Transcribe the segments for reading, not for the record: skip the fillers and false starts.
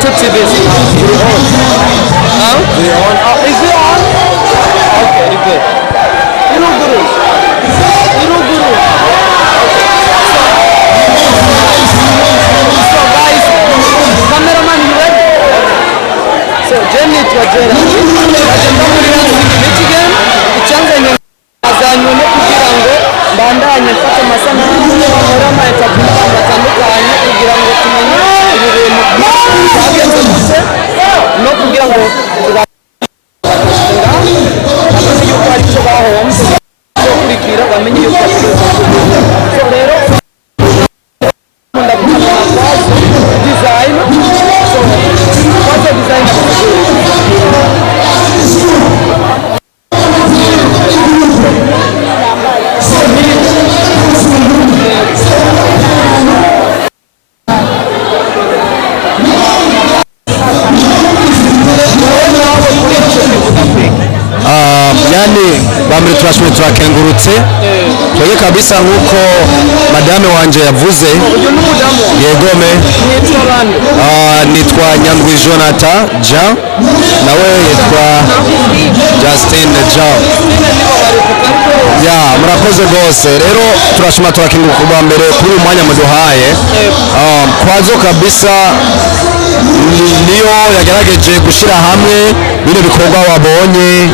two TVs. Huh? Is it on? Okay, good. Iruguru. So guys, cameraman, you ready? So Jenny to Ajera. Michigan, ichanza nyazanywe kugira ngo mbandanye mfata amasanamu y'amarama y'atabika batandukanye kugira ngo tumenye ibintu byagenze gute no kugira ngo bamenye yuko ari cyo bahombye cyo kurikira bamenye yuko ari cyo so rero design so what design bamwe turashwe turakengurutse twege kabisa nkuko madame wanje yavuze yegome nitwa Nyandwi Jonathan Jean nawe yitwa Justin Jean murakoze gose rero turashima turakenguruka kuba mbere kuri umwanya muduhaye kwazo kabisa niyo yagerageje gushira hamwe bino bikorwa wabonye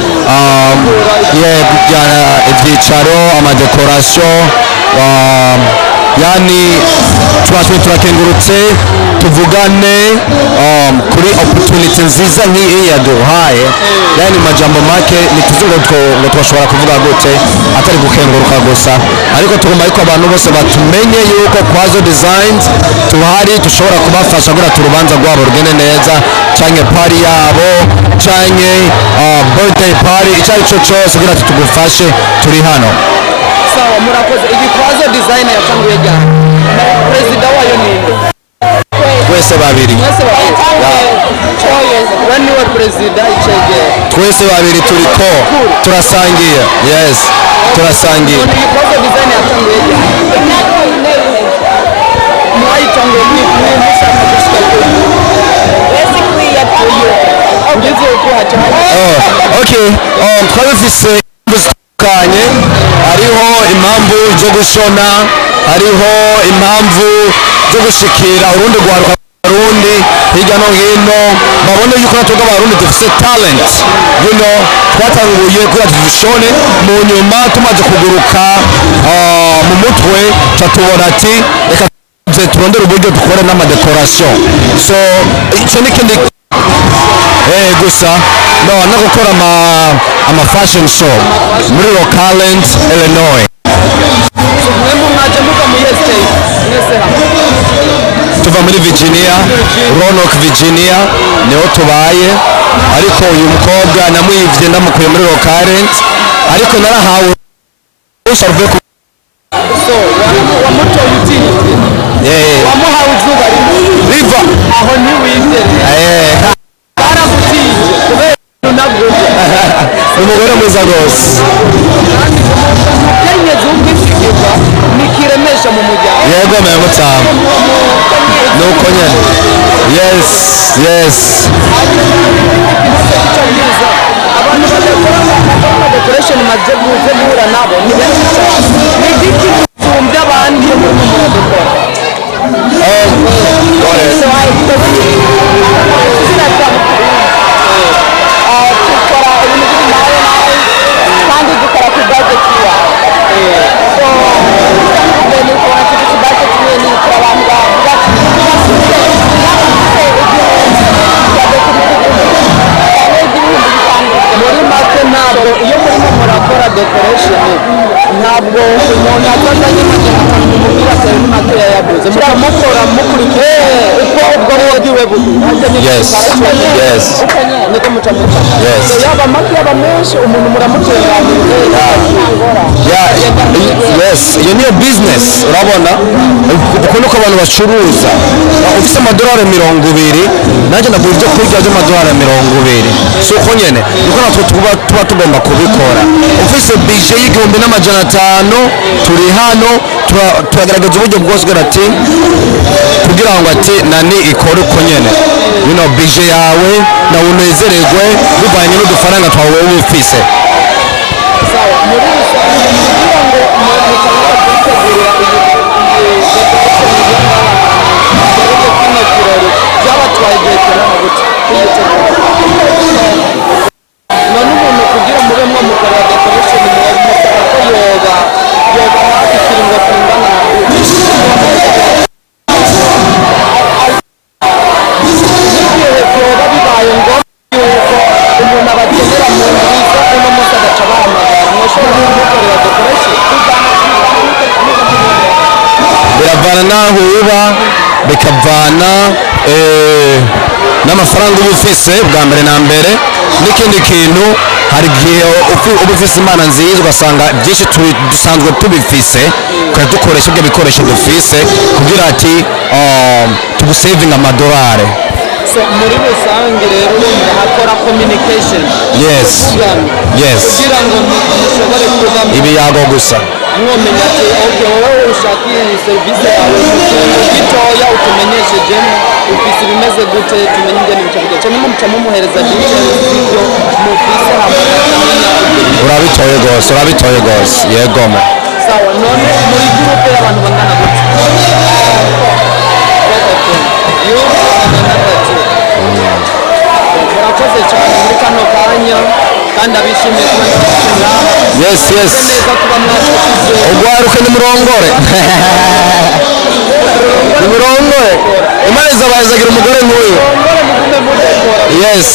ibyicaro amadekorasiyo yani turashwe turakengurutse tuvugane kuri opportunity nziza nk'iyi yaduhaye yani majambo make nituzingo ngo twashobora kuvuga gute atari gukenguruka gusa ariko tugomba yuko abantu bose batumenye yuko Kwazo Designs tuhari dushobora kubafasha gura turubanza rwabo rugene neza canke party yabo canke birthday party icari cyo cyose gura tugufashe turi hano. Sawa murakoze iki Kwazo Design yatanguye cyane president wayo ni twese babiri when you were president ichege twese babiri turiko turasangiye yes turasangiye Kwazo Design yatanguye cyane mwai tanguye ni mushaka gushika basically okay twabifise kanye hariho impamvu zo gushona hariho impamvu zo gushikira urundi rwaruka rundi hirya no hino babone yuko natwe abarundi dufite talent twatanguye kugira dushone mu nyuma tumaze kuguruka mu mutwe tatubona ati reka turondera uburyo dukora n'amadekorasiyo so icyo ni kindi gusa no gukora ama fashion show muri Rockland, Illinois. Tuva muri Virginia, Roanoke, Virginia niho tubaye ariko uyu mukobwa namwivye ndamukuye muri Rockland ariko narahawe ushobora ku so wamuto yutini wamuhawe izuba riva aho ni winde barakutije kubera umugore mwiza rwose kenye zumvishikirwa nikiremesha mu mujyana yego mutamu nuko nyene yes abantu badakora decoration maze guhura nabo ni benshi cyane ni giki mutumvya abandi yo muri muradukora decoration ntabwo umuntu atazanye magana mu mupira cyane n'amatera yabuze mukamukora mukurikiye uko ubwo wogiwe yes niko mucamuca yes yaba maki yaba menshi umuntu muramutera yes iyo niyo business urabona uko nuko abantu bacuruza ufite amadolari 200 nanjye naguye ibyo kurya by'amadolari 200 so uko nyene niko natwe tuba tugomba kubikora ufise budget y'igihumbi n'amajana 5 turi hano turagaragaza uburyo bwose ati kugira ngo ati nani ikore uko nyene bije yawe na unezererwe bivanye n'udufaranga twawe wowe ufise. muri rusange kugira ngo mutangire kwitegurira byabatwaye igihe kinini gute kuyitegura none umuntu kugira mube mwamukorera decoration musaba ko yoba hafi ikiringo kingana n'igihe byoba bibaye ngombwa yuko umuntu abagenera mu nziza uno munsi agaca bahamagara mwashobora kumukorera decoration biravana n'aho uba bikavana n'amafaranga uba ufise bwa mbere na mbere n'ikindi kintu. hari igihe uba ufise imana nziza ugasanga byinshi dusanzwe tubifise tukaba dukoresha ibyo bikoresho dufise kugira ati tugusevinga amadolari. muri rusange rero urumva hakora communication yes kugira ngo mushobore kuba ibiyago gusa mwomenya ati okay wowe ushaka iyi serivisi yawe gitoya utumenyesheje ufise ibimeze gute tumenye ingene bicavuga cyane muca mumuhereza details z'ibyo mufise urabitoye gose yego mo. sawa none muri groupe y'abantu bangana gute murakoze cyane muri kano kanya kandi abishimiye kuba yes neza kuba mwashyize ugwaruke nimurongore imana izabazagira umugore nk'uyu. yes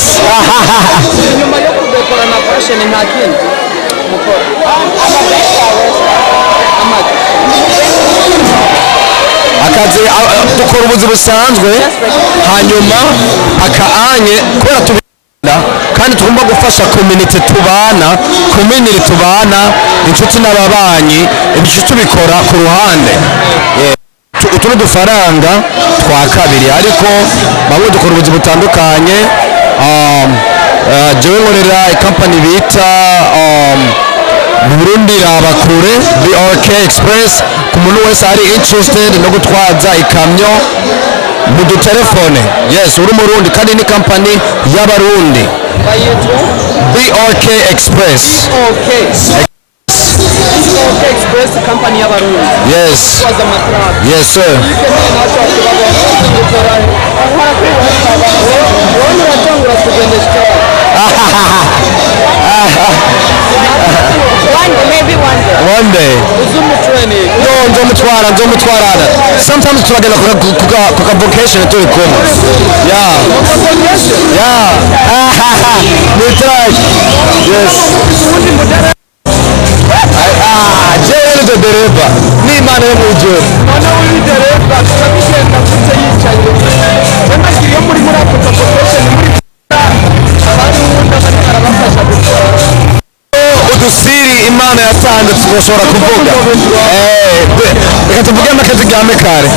nyuma yo kudekora na fashion nta kindi mukora akazi dukora ubuzi busanzwe hanyuma akaanye kubera tubikunda kandi tugomba gufasha community tubana inshuti n'ababanyi ibyo tubikora ku ruhande utu n'udufaranga twa kabiri ariko bamwe dukora ubuzi butandukanye. jewe nkorera company bita Burundi Rabakure BRK Express ku muntu wese ari interested no gutwaza ikamyo mu dutelefone. yes uri Murundi kandi ni company y'abarundi BRK Express. Express company y'abarundi. yes sir. One day. Nzomutwarana. Sometimes turagenda kuka vocation turi kumwe. Yeah. We try. Yes. Jewe ni dereva. Ni imana yo mwijuru. None uri dereva tukabigenda kute yicaye. Sema iyo muri ako vocation muri abandi wunda barabafasha gukora. Udusiri imana yatanze tugashobora kuvuga reka tuvuge amakazi ga mekare.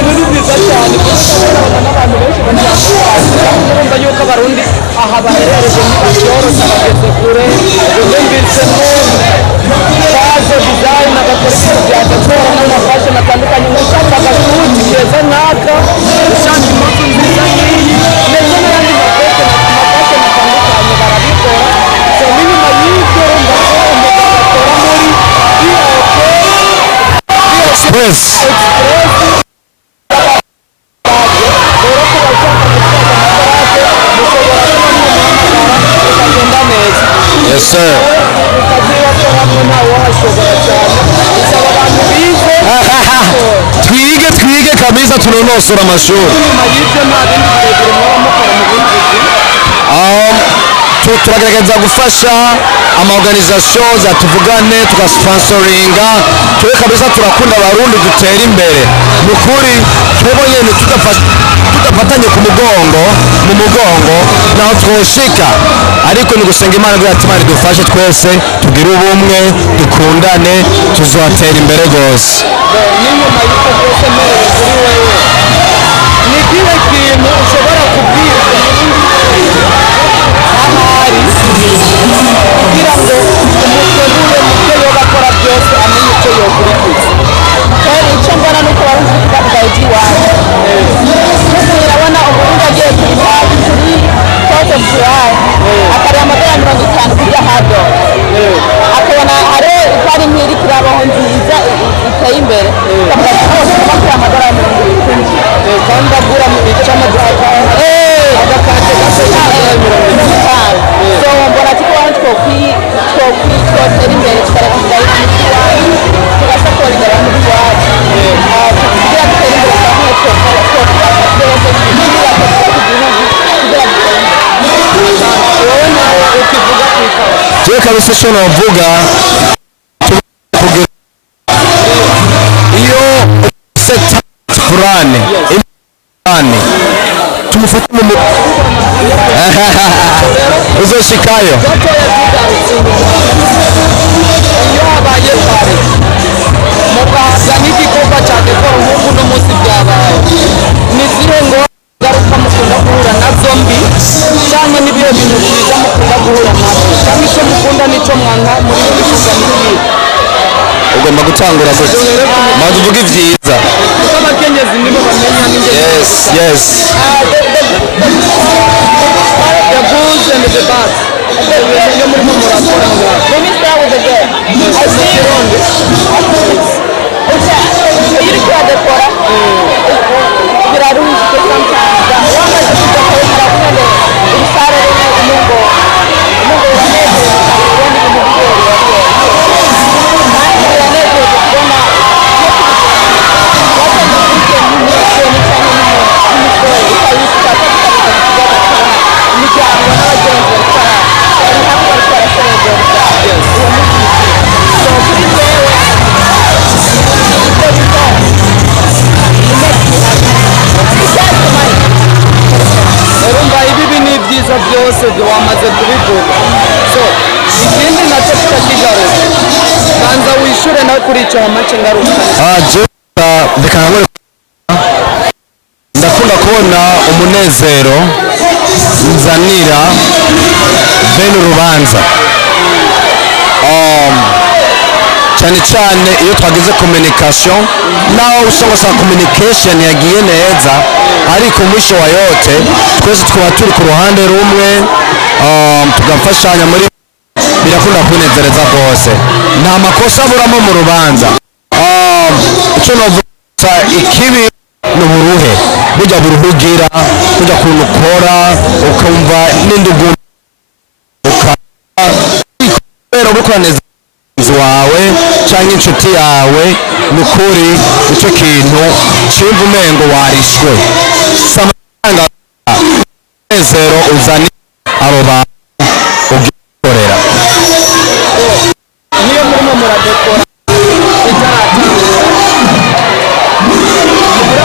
Ibintu byiza cyane n'abantu benshi urumva yuko abarundi aha baherereye ntibacyoroshye bageze kure bumvisemo baje design agakora ibintu bya decor n'amafashion atandukanye ushaka agasuti keza nk'aka ushaka impuzu nziza nk'iyi ndetse n'ayandi mafashion atandukanye barabikora. so n'inyuma y'ibyo urumva ko umugabo akora muri Express. Yes sir. twige kabisa tunonosora amashuri. turagerageza gufasha amaorganisation za tuvugane tugasponsoringa twe kabisa turakunda abarundi dutera imbere mukuri twebwe nyene tudafatanye mu mugongo naho twoshika ariko ni gusenga Imana bwa Imana dufashe twese tugire ubumwe dukundane tuzotera imbere gose. Nyuma y'uko byose merewe kuri wewe ni kihe kintu ushobora kubwira ahari kugira ngo umutegure mu byo yoba akora byose amenye icyo yokurikiza kandi icyo mbona nuko baruzi kuvuga iwawe kabisa cyo navuga iyo set fulani tumufata mu uzoshikayo yabaye pare mugahaza n'igikorwa cya dekora nk'ubu no munsi byabaye ni zire ngo garuka mukunda guhura na zombi cyangwa n'ibihe bintu byiza mukunda guhura nabyo cyangwa icyo mukunda n'icyo mwanga muri ibi bikorwa n'ibihe ugomba gutangura gute maze uvuge ibyiza kuko abakenyezi nibo bamenya n'ingendo yes the goods and the bad iyo murimo murakora let me start with the girl I see you on this iyo uri kuhadekora biraruhije sometimes wamaze kudekora murakunde umusare umungo uranezeza ubundi ibintu biryoheye kandi uranezeza kubona watanze weekend n'umukene cyangwa n'umusore ukayisika imiryango n'abagenzi bakora bari hamwe bakora celebration uwo muziki so kuri wewe ibyo bikora urumva ibi ni byiza byose wamaze kubivuga so ikindi nacyo kitakigaruka banza wishure nawe kuri icyo make ngaruka ndakunda kubona umunezero nzanira bene urubanza cyane cyane iyo twagize communication naho usanga sa communication yagiye neza ariko mwisho wa yote twese twaba turi ku ruhande rumwe tugafashanya muri birakunda kunezereza rwose nta makosa aburamo mu rubanza icyo navuga ikibi ni uburuhe burya buruhugira burya kuntu ukora ukumva n'indugu ukabera bukoraneza wawe cyangwa inshuti yawe ni ukuri icyo kintu cyumva umengo warishwe si amafaranga umunezero uzana abo bantu ubyikorera niyo murimo muradekora itaratangira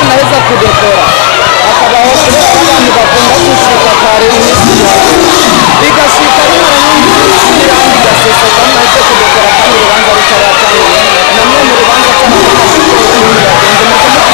naheza kudekora akabaho kubera abantu bakunda gushika kare iminsi yawe bigashika rimwe n'irangi gaseseka maze kudekora kandi urubanza rutaratangira namwe mu rubanza cy'amategeko y'umugenzi muko mukifata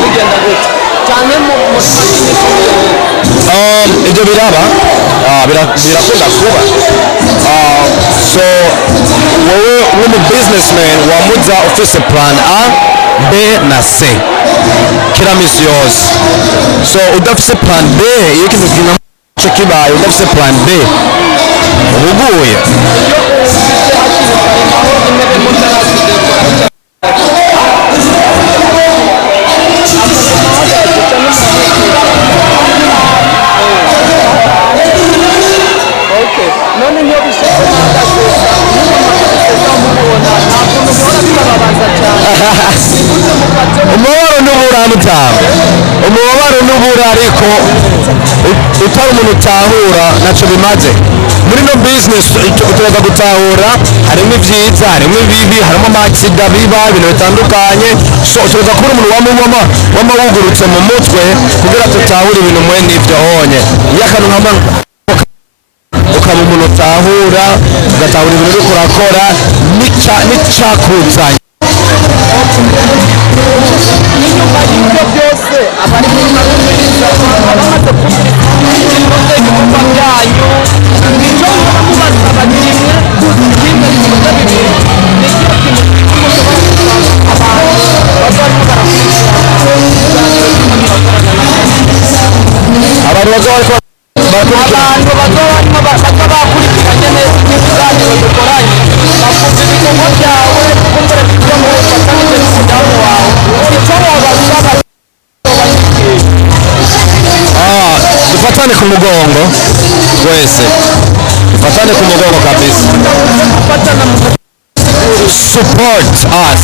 mu gihe ibyo biraba birakunda kuba so wowe w'umu businessman wamuza ufise plan A B na C kila misi yose so udafise plan B iyo ikintu kinamco kibaye udafise plan B ubuguye none niyo bishaka n'agakosa n'umubona ntabwo mubona bibabaza cyane umubabaro n'ubura mutamba umubabaro n'ubura ariko utari umuntu utahura ntacyo bimaze muri no business turaza gutahura harimo ibyiza harimo ibibi harimo amasida biba ibintu bitandukanye so turaza kubura umuntu wamawugurutse mu mutwe kugira tutahure ibintu mwe n'ibyo honye iyo akantu nkama ukaba umuntu utahura ugatahura ibintu uriko urakora n'icyakuzanye n'inyuma y'ibyo byose abari muri makumyabiri abamaze kugira ibikorwa byanyu nicyo mubasaba kimwe kimwe ibikorwa bibiri nicyo kintu mushobora gusaba abantu bazarimo barakurikirana abantu abantu bazobarimo bakurikiranye neza ibiganiro dukoranye dufatane ku mugongo twese, dufatane ku mugongo kabisa, support us.